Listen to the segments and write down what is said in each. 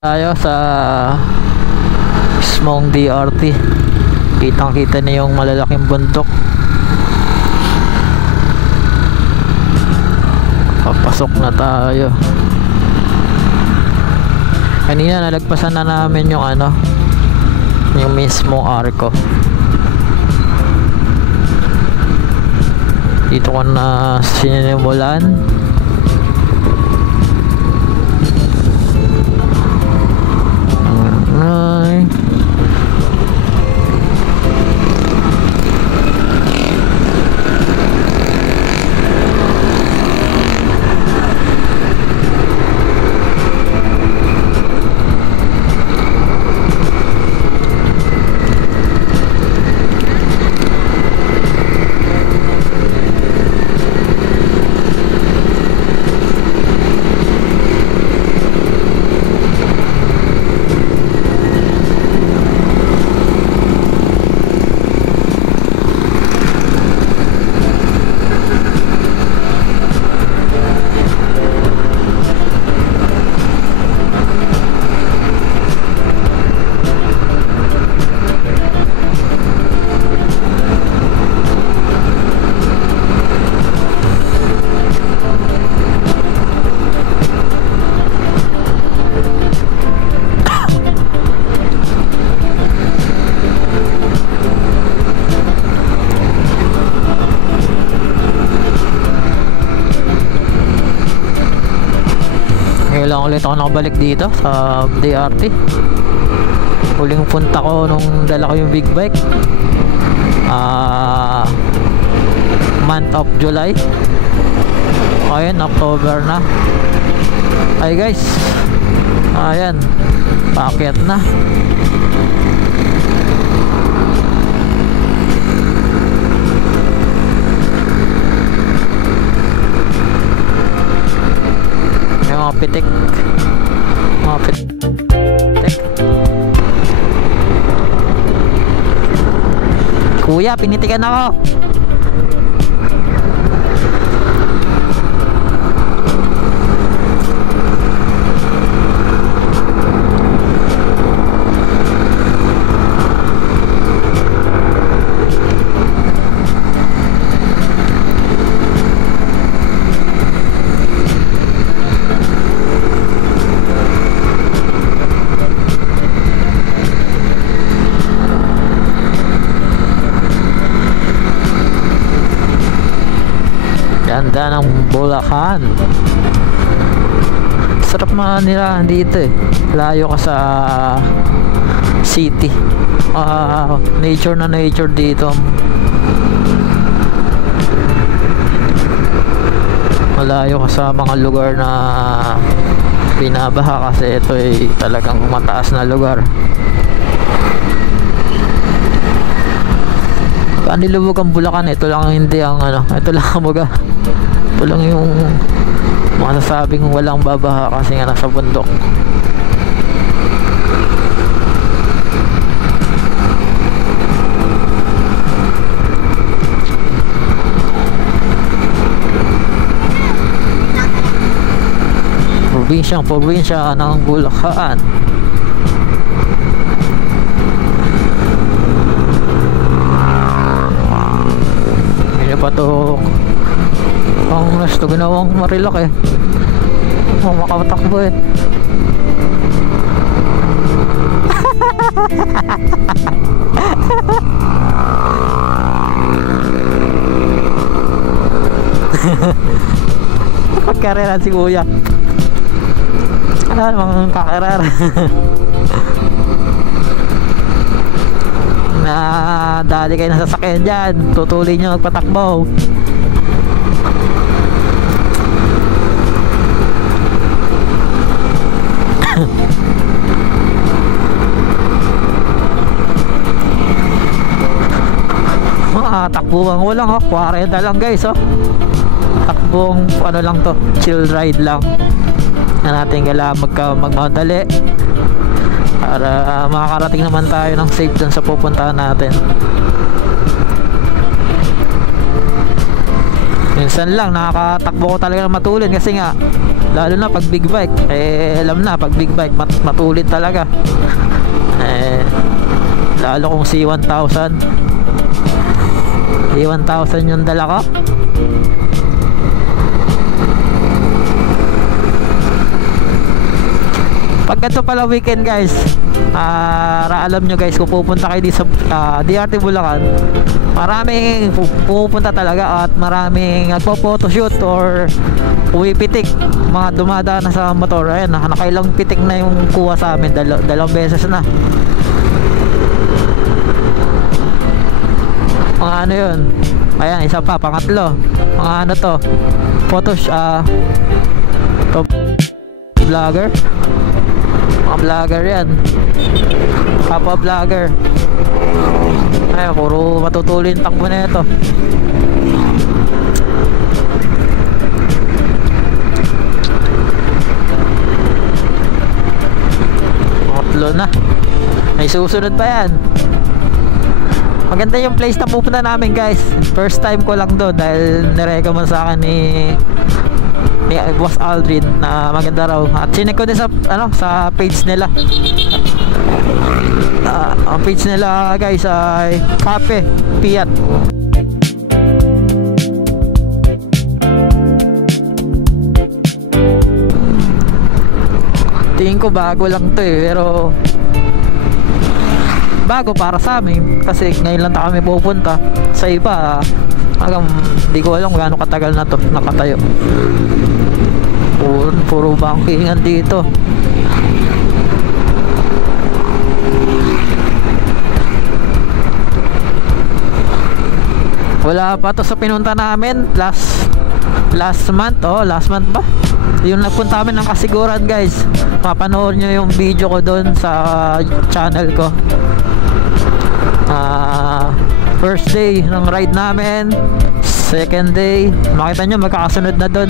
Tayo sa mismong DRT. Kitang kita na yung malalaking bundok. Papasok na tayo. Kanina nalagpasan na namin yung yung mismong arko. Dito ko na sinimulan. Ay. Kailangan ulit ako nakabalik dito sa DRT. Huling punta ko nung dala ko yung big bike, month of July. Ayun, October na. Ay guys, ayan, paakyat na. Mga pitik, kuya, pinitikan ako. Ganda ng Bulacan. Sarap manirahan dito eh. Layo ka sa city. Nature na nature dito. Malayo ka sa mga lugar na binabaha kasi ito ay talagang mataas na lugar. Nilubog ang Bulacan, ito lang hindi ang ito lang kumbaga, ito lang yung masasabing walang babaha kasi nga nasa bundok. Probinsya ng Bulacan. Pa to ang resto ginawang marilak eh. Makatakbo eh. Pagkarera si kuya. Ano namang kakarera. Na dali kayo na sasakyan dyan, tutuloy nyo magpatakbo. Takbuhan ko lang 40 lang guys takbong lang to, chill ride lang na natin kailangan magmadali para makakarating naman tayo ng safe dun sa pupuntahan natin. minsan lang nakakatakbo ko talaga ng matulin kasi nga lalo na pag big bike, alam na pag big bike matulin talaga. Lalo kung C1000 yung dala ko. Pag ito pala weekend guys, alam nyo guys, kung pupunta kayo dito sa DRT Bulacan, maraming pupunta talaga at maraming nagpo-photoshoot or uwipitik, mga dumadaan na sa motor. Ayan, nakailang pitik na yung kuha sa amin, dalawang beses na. Mga ano yun, ayan, isa pa, pangatlo, mga ano to, to vlogger, mga vlogger yan, kapwa vlogger. Ayan, puro matutulin takbo na ito. Pangatlo na, may susunod pa yan. Maganda yung place na pupunta namin guys. First time ko lang doon dahil nirecommend sa akin ni Boss Aldrin na maganda raw. At sinek ko din sa page nila. Ang page nila guys ay Cafe Fiat. Tingin ko bago lang to pero bago para sa amin kasi ngayon lang kami pupunta. Sa iba hanggang di ko alam gaano katagal na to nakatayo. Puro bangkingan dito. Wala pa to sa pinunta namin last month ba? Yung nagpunta kami ng Kasiguran guys, mapanood nyo yung video ko doon sa channel ko. First day ng ride namin, second day, makita nyo magkakasunod na doon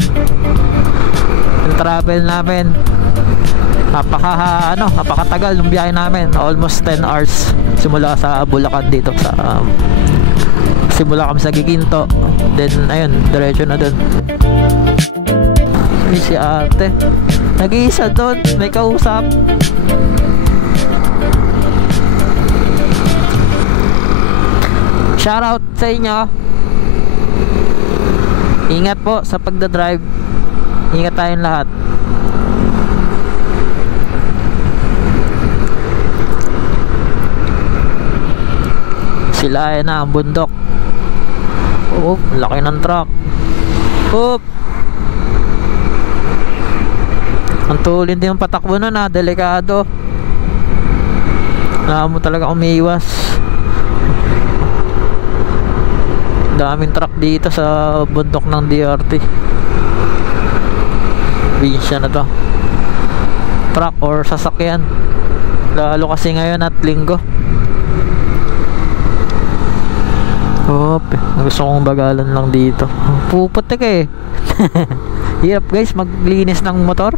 yung travel namin. Napakatagal ng biyahe namin, almost 10 hours simula sa Bulacan dito simula kami sa Giginto, then ayun diretso na doon. Si ate nag-iisa doon, may kausap. Shoutout sa inyo. Ingat po sa pagdadrive. Ingat tayong lahat. Sila na ang bundok. Laki ng truck. Ang tulin din yung patakbo nun, delikado. Kailangan mo talaga umiiwas. Daming truck dito sa bundok ng DRT. Binsya na to, truck or sasakyan, lalo kasi ngayon at linggo. Gusto kong bagalan lang dito, puputik hirap guys maglinis ng motor,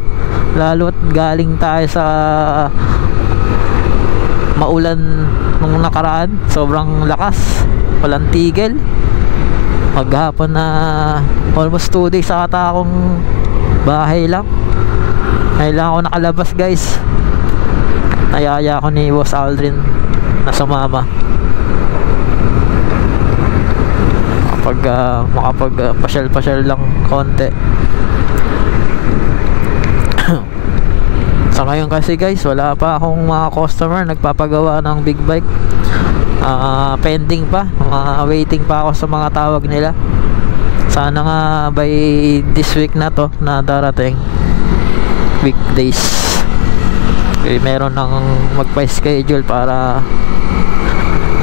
lalo at galing tayo sa maulan nung nakaraan. Sobrang lakas, walang tigil. Maghapon na almost 2 days sa ata akong bahay lang. Kailangan ko nakalabas guys. Nayaya ko ni Boss Aldrin na sumama. Makapag pasyal lang konti. Sa ngayon kasi guys, wala pa akong mga customer nagpapagawa ng big bike. Pending pa, waiting pa ako sa mga tawag nila. Sana nga by this week na to na darating, weekdays, meron nang magpa-schedule para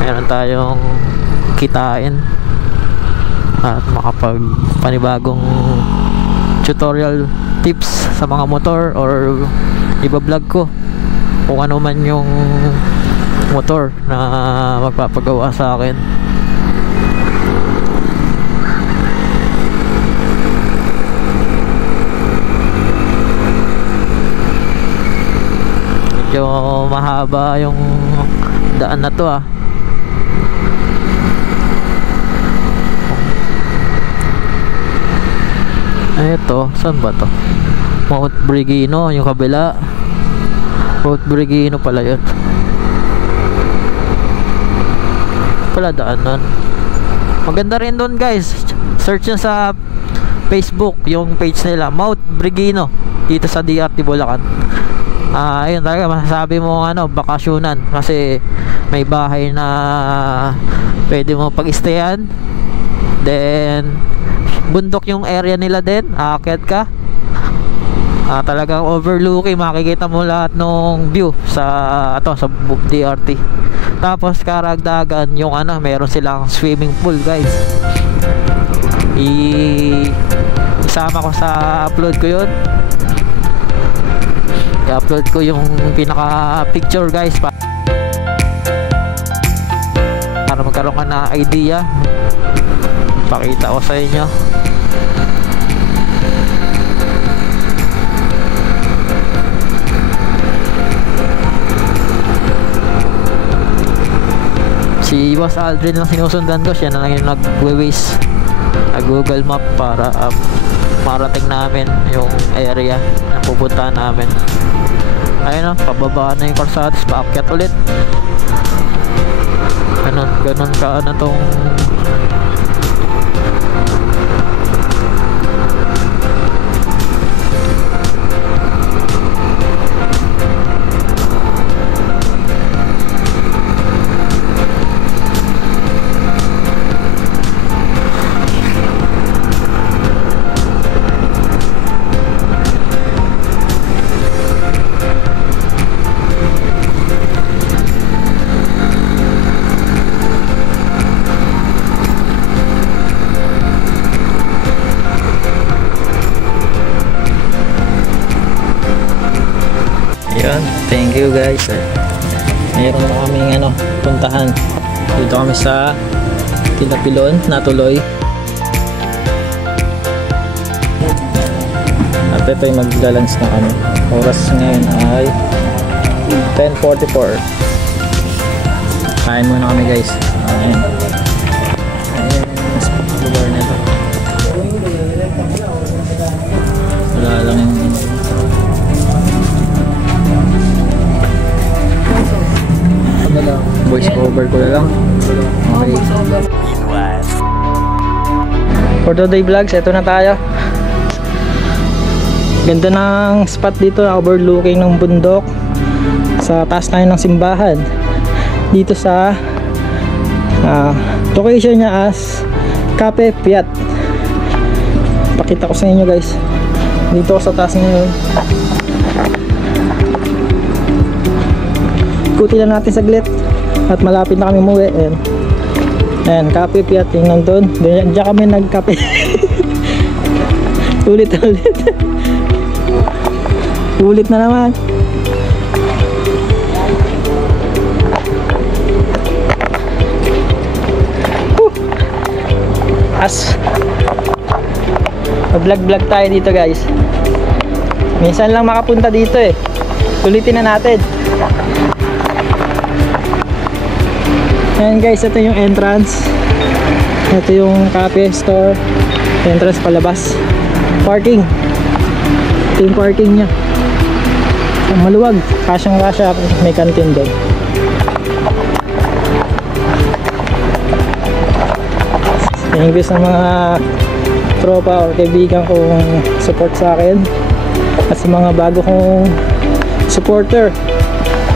meron tayong kitain at makapag panibagong tutorial tips sa mga motor or iba-vlog ko kung ano man yung motor na magpapagawa sa akin. Medyo mahaba yung daan na to Ito, saan ba to? Mount Brigino, yung kabila. Mount Brigino pala yun. Pala daanan. Maganda rin doon guys. Search nyo sa Facebook yung page nila, Mount Brigino, dito sa DRT Bulacan. Ayun talaga masasabi mo bakasyonan kasi may bahay na pwede mo pag-stayan. Then bundok yung area nila din, aakyat ka. Talagang overlooking, makikita mo lahat ng view sa sa DRT. Tapos karagdagan yung meron silang swimming pool guys. Isama ko sa upload ko yun. I-upload ko yung pinaka picture guys para magkaroon ka na idea. Pakita ko sa inyo. Si Boss Aldrin lang sinusundan ko, siya na lang yung nag-waze, Google Map para marating namin yung area na pupuntahan namin. Ayun pababa na yung Corsadas, paakyat ulit. Ganun ka tong yun. Thank you guys. Mayroon na kaming puntahan. Dito kami sa Tilapilon na tuloy. At ito ay maglalans na kami. Oras ngayon ay 10:44. Kain muna kami guys. Ayun sa lugar nito. Wala lang yung voice over ko na lang. Okay. For today vlogs, eto na tayo. Ganda ng spot dito, overlooking ng bundok. Sa taas tayo ng simbahan. Dito sa location niya as Cafe Piat. Pakita ko sa inyo guys. Dito ako sa taas ngayon. Ikuti lang natin saglit at malapit na kami umuwi. Ayan, Cafe Piat yung nandun. Diyan kami nagkape. Ulit ulit na naman. Vlog tayo dito guys. Minsan lang makapunta dito Ulitin na natin. Ayan guys, ito yung entrance. Ito yung cafe store. Entrance palabas. Parking. Ito yung parking nya. Maluwag. Kasyang-kasya. May canteen doon. Thank you sa mga tropa o kaibigan kong support sa akin. At sa mga bago kong supporter.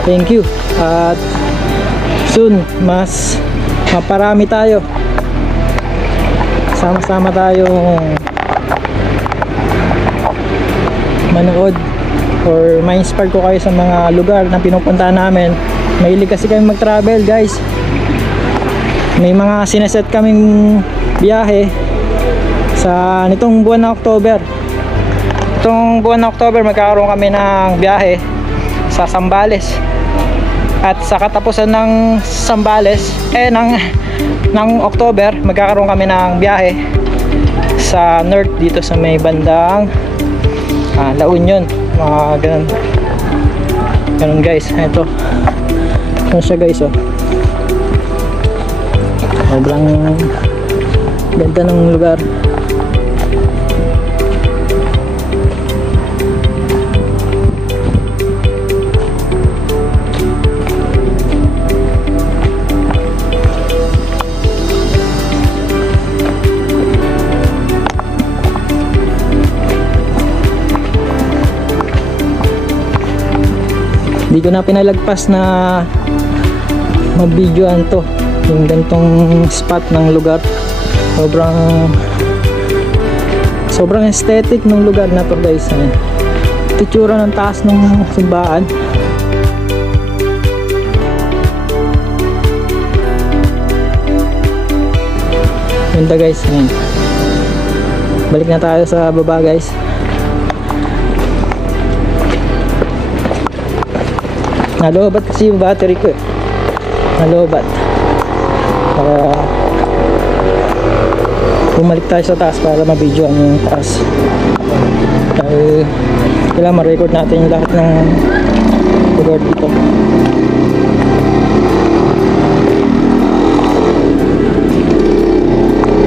Thank you. At soon, mas maparami tayo. Sama-sama tayong manood or ma-inspire ko kayo sa mga lugar na pinupuntahan namin. Mahilig kasi kami mag-travel guys. May mga sineset kaming biyahe sa nitong buwan na October. Itong buwan na October magkakaroon kami ng biyahe sa Zambales. At sa katapusan ng Zambales ng October magkakaroon kami ng biyahe sa north dito sa may bandang La Union, mga ganun guys. Ito siya guys sobrang ganda ng lugar. Hindi ko na pinalagpas na mabidyoan to, yung gantong spot ng lugar. Sobrang aesthetic ng lugar na to guys. Titsura ng taas ng simbahan. Ganda guys. Ayan. Balik na tayo sa baba guys. Nalobat kasi yung battery ko eh. Nalobat. Bumalik tayo sa taas para mabidyoan yung taas. Dahil kailangan ma-record natin yung lahat ng lugar dito.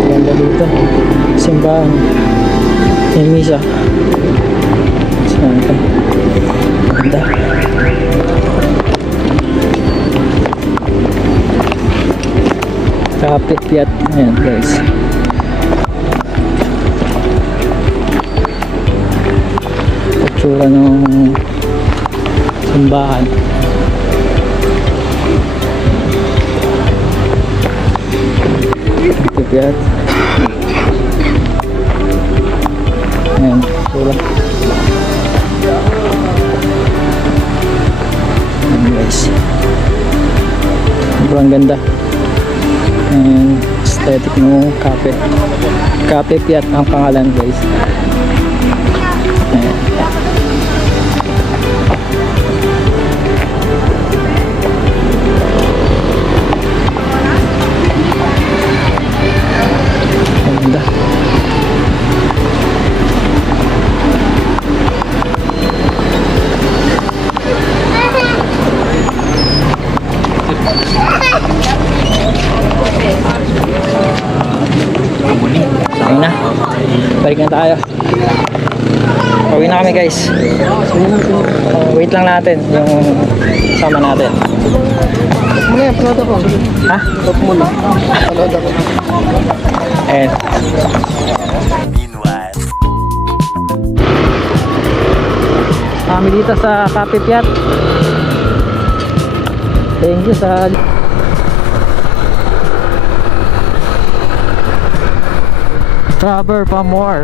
Ganda dito. Simbahan. Yung misa. Saan ito? Ganda. Kapit-piat. Ayan guys. Itsura ng simbahan. Kapit-piat. Ayan. Itsura. Ayan guys. Sobrang ganda. And aesthetic ng cafe. Cafe Piat ang pangalan guys. Ayan. Ganda. Ayun na. Balik na tayo. Pauwi na kami guys. Wait lang natin yung sama natin. Muna, panood ako. Ha? Stop muna. Panood ako. And kami dito sa Cafe Piat. Thank you sa Travel pa more.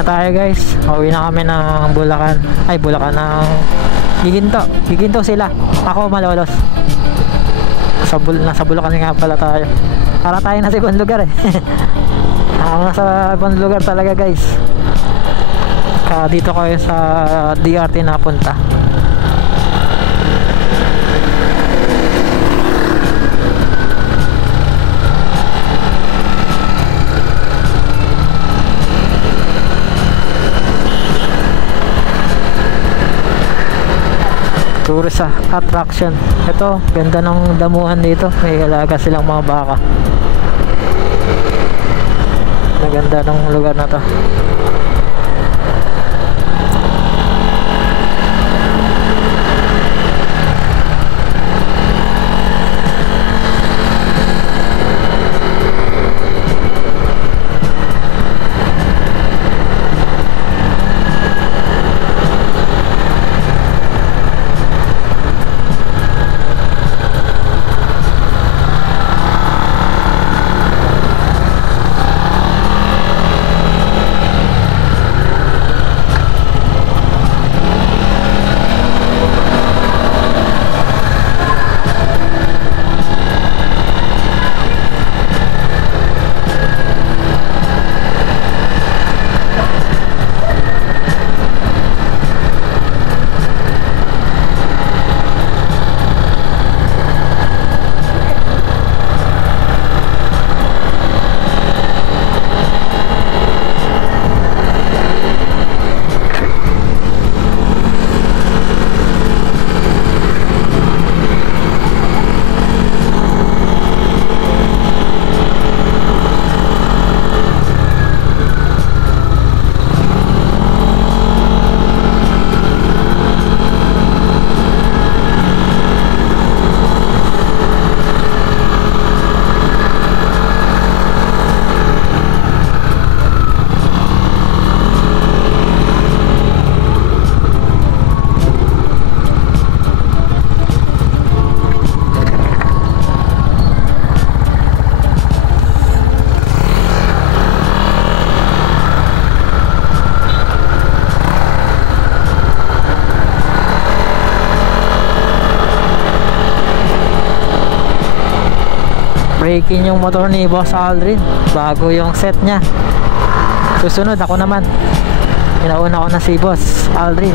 na tayo guys. Pauwi na kami ng Bulacan. Ay, Bulacan ng Giginto. Giginto sila. Ako Malolos. Nasa Bulacan nga pala tayo. Para tayo nasa ibang lugar eh. Nasa ibang lugar talaga guys. dito kayo sa DRT napunta. Tourist attraction. Ito, ganda ng damuhan dito. May alaga silang mga baka. Maganda ng lugar na to. Breaking yung motor ni Boss Aldrin. Bago yung set nya. Susunod ako naman. Inauna ko na si Boss Aldrin.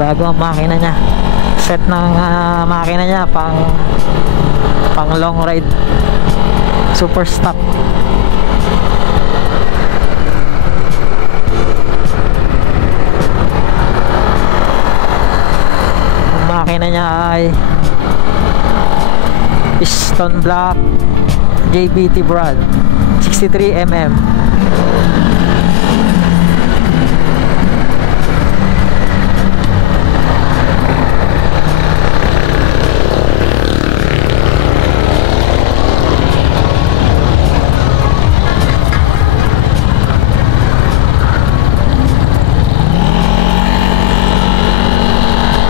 Bago ang makina nya. Set ng makina nya pang long ride. Super stock. Ang makina nya ay piston block JBT brand 63mm.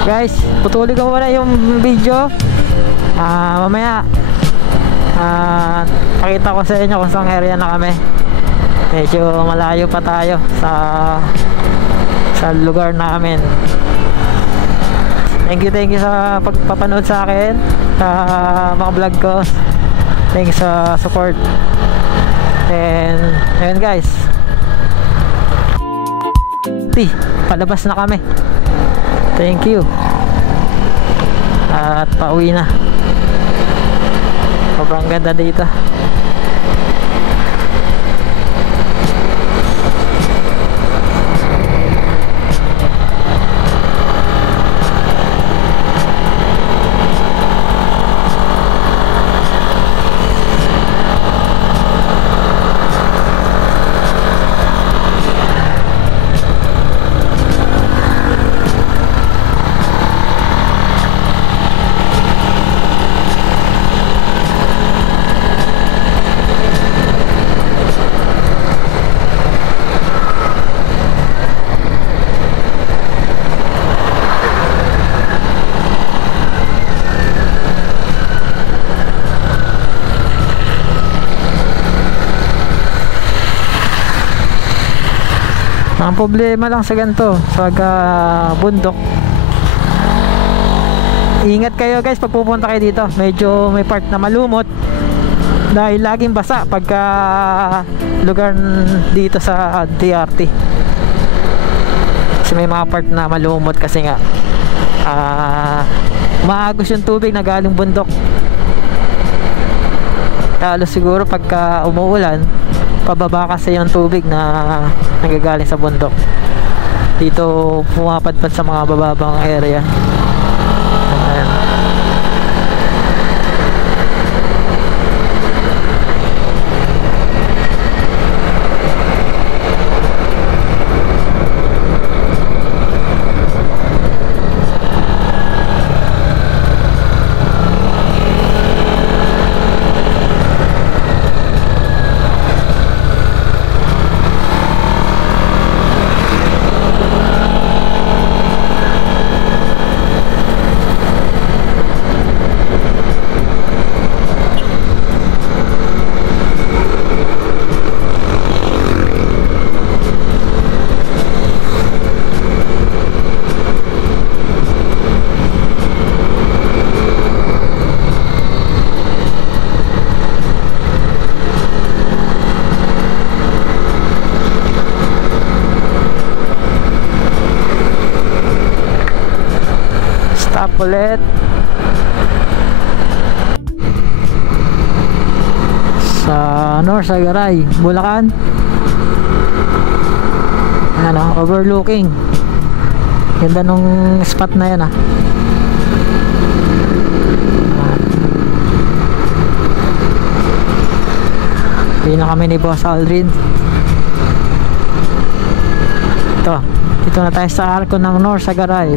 Guys, putuli ko muna yung video. Mamaya pakita ko sa inyo kung saan area na kami. Medyo malayo pa tayo sa lugar namin. Thank you sa pagpapanood sa akin sa mga vlog ko. Thank you sa support. And ayun guys, palabas na kami. Thank you. At pauwi na. Sobrang ganda dito. Ang problema lang sa ganito, sa bundok, ingat kayo guys pag pupunta kayo dito. Medyo may part na malumot. dahil laging basa pagka lugar dito sa DRT. Kasi may mga part na malumot kasi nga maagos yung tubig na galing bundok. Lalo siguro pagka umuulan, pababa kasi yung tubig na nagagaling sa bundok. Dito pumapadpad sa mga bababang area. Ayan. Stop ulit sa Norsagaray, Bulacan. Ano, overlooking. Ganda nung spot na yan Pili na kami ni Boss Aldrin. Dito na tayo sa arko ng Norsagaray.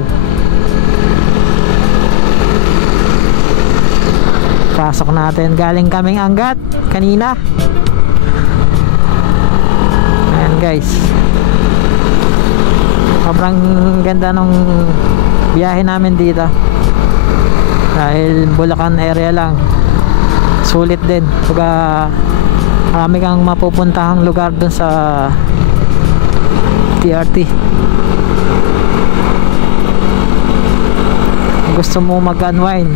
Pasok natin, galing kaming Angat kanina. Ayan guys, sobrang ganda nung biyahe namin dito dahil Bulacan area lang, sulit din. Pagka marami kang mapupuntahang lugar dun sa TRT. Gusto mo mag-unwind.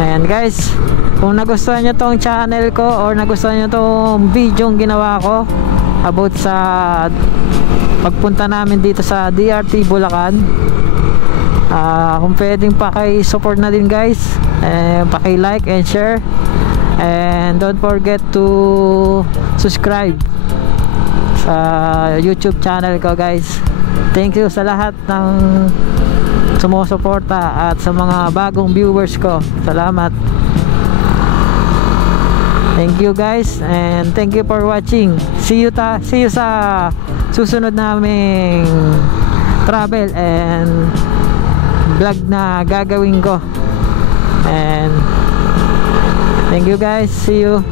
Ayan guys, kung nagustuhan nyo tong channel ko or nagustuhan nyo tong video yung ginawa ko about sa pagpunta namin dito sa DRT Bulacan, kung pwedeng paki-support na din guys, paki-like and share, and don't forget to subscribe sa YouTube channel ko guys. Thank you sa lahat ng sumusuporta at sa mga bagong viewers ko. Salamat. Thank you guys and thank you for watching. See you sa susunod naming travel and vlog na gagawin ko. And thank you guys. See you.